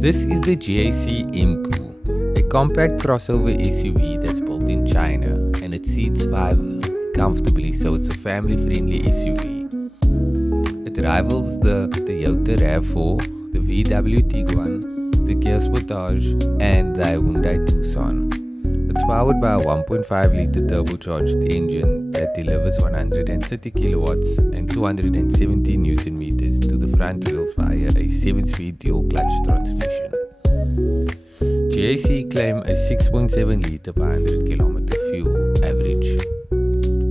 This is the GAC Emkoo, a compact crossover SUV that's built in China and it seats 5 comfortably, so it's a family-friendly SUV. It rivals the Toyota RAV4, the VW Tiguan, the Kia Sportage and the Hyundai Tucson. It's powered by a 1.5-liter turbocharged engine that delivers 130 kilowatts and 270 Newton meters to the front wheels via a 7-speed dual-clutch transmission. GAC claim a 6.7-liter per 100 kilometer fuel average.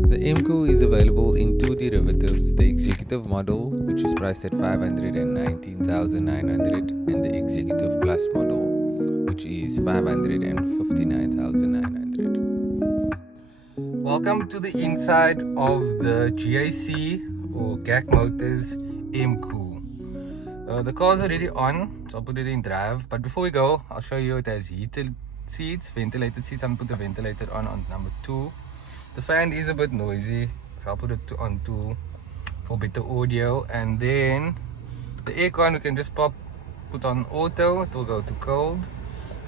The Emkoo is available in 2 derivatives, the Executive model, which is priced at $519,900, and the Executive Plus model, which is $559,900. Welcome to the inside of the GAC or GAC Motors Emkoo. The car's already on, so I'll put it in drive. But before we go, I'll show you it has heated seats, ventilated seats. I'm going to put the ventilator on number 2. The fan is a bit noisy, so I'll put it on 2 for better audio. And then the aircon we can just put on auto, it will go to cold.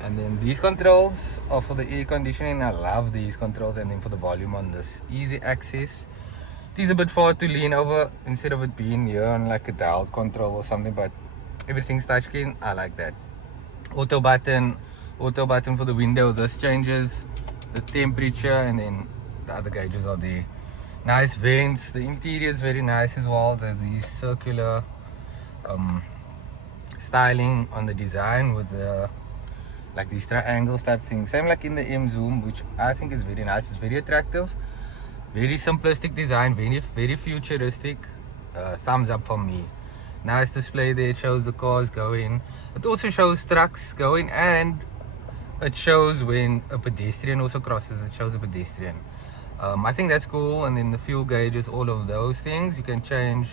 And then these controls are for the air conditioning. I love these controls. And then for the volume on this, easy access. It is a bit far to lean over instead of it being here on like a dial control or something, but everything's touchscreen. I like that. Auto button for the window. This changes the temperature, and then the other gauges are there. Nice vents. The interior is very nice as well. There's these circular styling on the design with the like these triangles type things, same like in the M Zoom, which I think is very nice. It's very attractive, very simplistic design, very futuristic. Thumbs up from me. Nice display there. It shows the cars going. It also shows trucks going, and it shows when a pedestrian also crosses. It shows a pedestrian. I think that's cool. And then the fuel gauges, all of those things you can change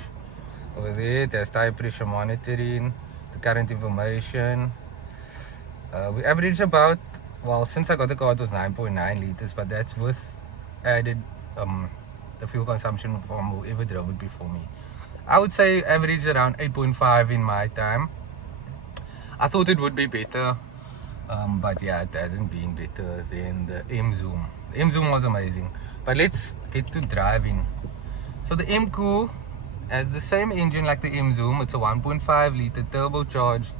over there. It has tire pressure monitoring, the current information. We averaged about, well, since I got the car it was 9.9 liters, but that's with added the fuel consumption from whoever drove it before me. I would say average around 8.5 in my time. I thought it would be better, but yeah, it hasn't been better than the M Zoom. The M Zoom was amazing. But let's get to driving. So the Emkoo has the same engine like the M Zoom. It's a 1.5-liter turbocharged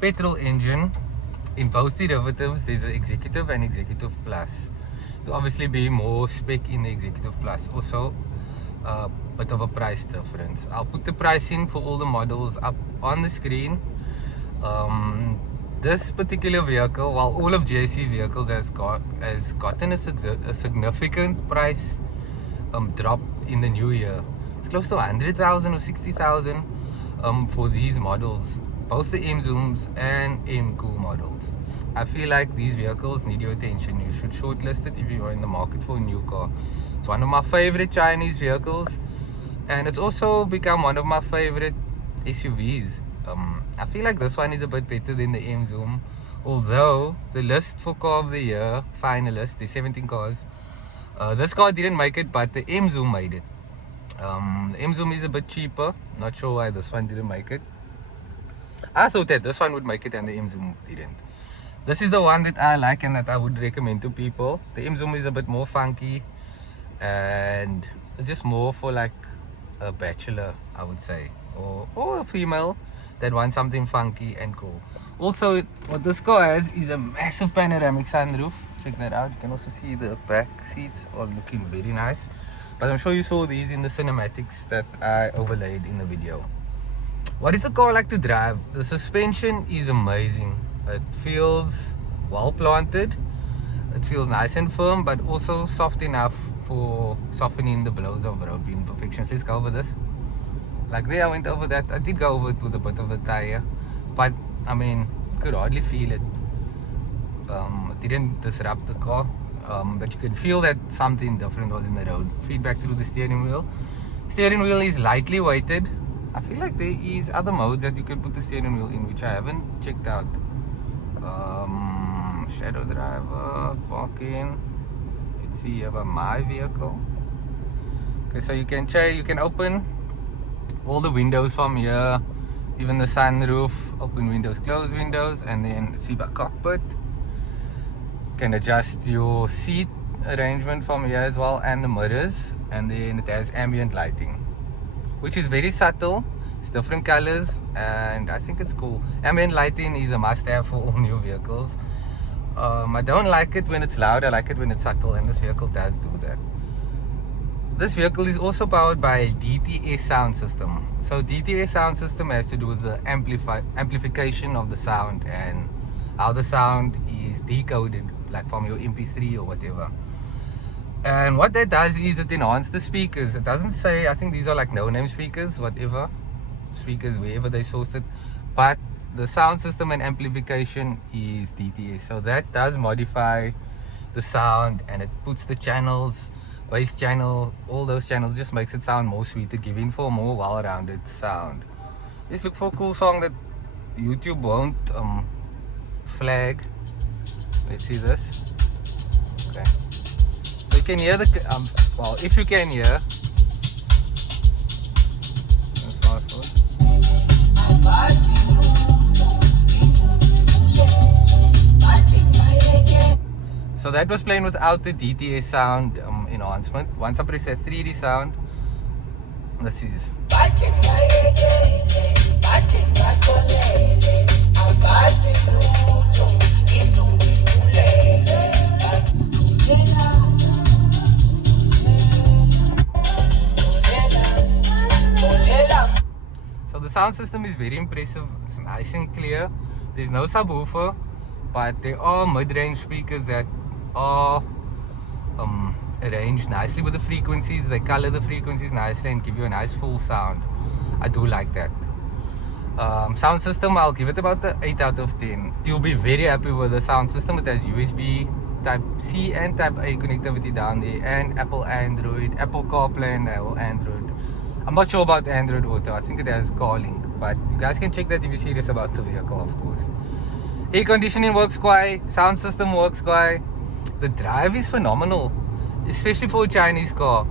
petrol engine. In both derivatives, there's an Executive and Executive Plus. There'll obviously be more spec in the Executive Plus. Also, a bit of a price difference. I'll put the pricing for all the models up on the screen. This particular vehicle, while all of GAC vehicles has gotten a significant price drop in the new year. It's close to 100,000 or 60,000 for these models. Both the M Zooms and Emkoo models. I feel like these vehicles need your attention. You should shortlist it if you are in the market for a new car. It's one of my favorite Chinese vehicles, and it's also become one of my favorite SUVs. I feel like this one is a bit better than the M Zoom, although the list for car of the year finalist, there's 17 cars. This car didn't make it, but the M Zoom made it. The M Zoom is a bit cheaper. Not sure why this one didn't make it. I thought that this one would make it and the M Zoom didn't. This is the one that I like and that I would recommend to people. The M Zoom is a bit more funky, and it's just more for like a bachelor, I would say, or a female that wants something funky and cool. Also, what this car has is a massive panoramic sunroof. Check that out. You can also see the back seats are looking very nice. But I'm sure you saw these in the cinematics that I overlaid in the video. What is the car like to drive? The suspension is amazing. It feels well planted. It feels nice and firm, but also soft enough for softening the blows of road imperfections. Let's go over this. Like there, I went over that. I did go over it with a bit of the tire, but I mean, you could hardly feel it. It didn't disrupt the car, but you could feel that something different was in the road. Feedback through the steering wheel. Steering wheel is lightly weighted. I feel like there is other modes that you can put the steering wheel in, which I haven't checked out. Shadow driver, parking. Let's see about my vehicle. Okay, so you can open all the windows from here. even the sunroof, open windows, close windows, and then seatback cockpit. You can adjust your seat arrangement from here as well, and the mirrors, and then it has ambient lighting, which is very subtle. It's different colors, and I think it's cool. Ambient lighting is a must-have for all new vehicles. I don't like it when it's loud, I like it when it's subtle, and this vehicle does do that. This vehicle is also powered by a DTS sound system. So DTS sound system has to do with the amplification of the sound and how the sound is decoded, like from your MP3 or whatever. And what that does is it enhances the speakers. It doesn't say, I think these are like no-name speakers, whatever speakers, wherever they sourced it, but the sound system and amplification is DTS. So that does modify the sound, and it puts the channels, bass channel, all those channels, just makes it sound more sweeter, giving for a more well-rounded sound. Just look for a cool song that YouTube won't flag. Let's see this. Okay, so you can hear the well, if you can hear. So that was playing without the DTS sound enhancement. Once I press that 3D sound, this is. So the sound system is very impressive. It's nice and clear. There's no subwoofer, but there are mid-range speakers that are arranged nicely with the frequencies. They color the frequencies nicely and give you a nice full sound. I do like that. Sound system, I'll give it about the 8 out of 10. You'll be very happy with the sound system. It has USB Type C and Type A connectivity down there, and Apple Android, Apple CarPlay, and Android. I'm not sure about Android Auto. I think it has CarLink, but you guys can check that if you're serious about the vehicle, of course. Air conditioning works quite, sound system works quite. The drive is phenomenal, especially for a Chinese car.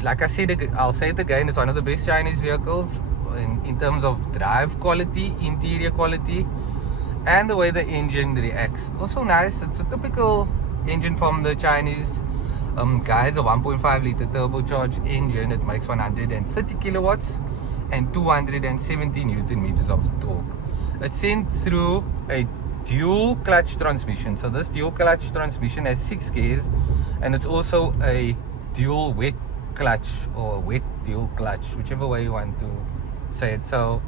Like I said, I'll say it again, it's one of the best Chinese vehicles in terms of drive quality, interior quality, and the way the engine reacts. Also nice, it's a typical engine from the Chinese guys, a 1.5 liter turbocharged engine. It makes 130 kilowatts and 270 Newton meters of torque. It's sent through a dual clutch transmission. So this dual clutch transmission has 6 gears, and it's also a dual wet clutch, or wet dual clutch, whichever way you want to say it. So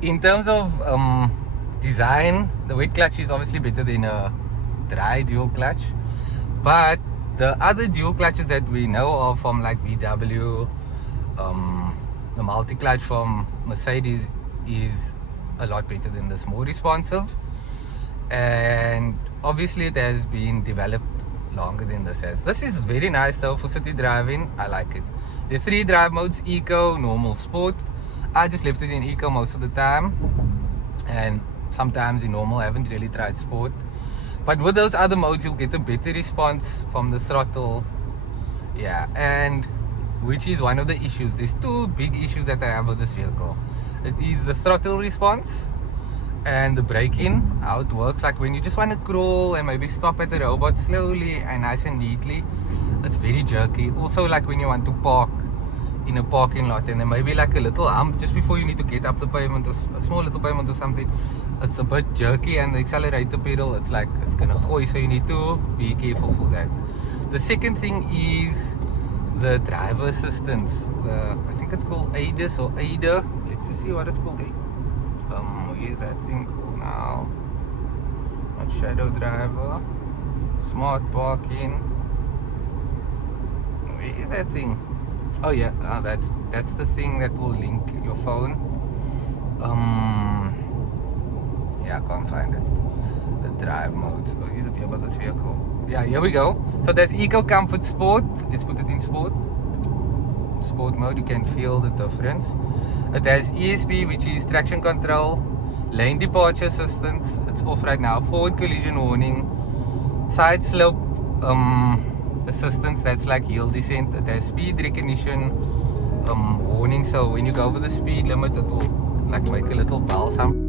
in terms of design, the wet clutch is obviously better than a dry dual clutch, but the other dual clutches that we know of from like VW, the multi-clutch from Mercedes is a lot better than this, more responsive, and obviously it has been developed longer than this has. This is very nice though for city driving. I like it. There are 3 drive modes: Eco, Normal, Sport. I just left it in Eco most of the time, and sometimes in Normal. I haven't really tried Sport, but with those other modes you'll get a better response from the throttle. Yeah, and which is one of the issues. There's 2 big issues that I have with this vehicle. It is the throttle response and the braking, how it works. Like when you just want to crawl and maybe stop at the robot slowly and nice and neatly, it's very jerky. Also, like when you want to park in a parking lot and there may be like a little hump just before you need to get up the pavement, or a small little pavement or something, it's a bit jerky, and the accelerator pedal, it's like it's gonna gooi, so you need to be careful for that. The second thing is the driver assistance. I think it's called ADAS or ADA. Let's just see what it's called. Where's that thing called now? Not shadow driver, smart parking. Where is that thing? Oh yeah, that's the thing that will link your phone. Yeah, I can't find it. The drive mode. Oh, is it here about this vehicle? Yeah, here we go. So there's Eco, Comfort, Sport. Let's put it in Sport. Sport mode, you can feel the difference. It has ESP, which is traction control, lane departure assistance. It's off right now. Forward collision warning, side slope assistance, that's like hill descent. It has speed recognition, warning, so when you go over the speed limit, it will like make a little bell sound.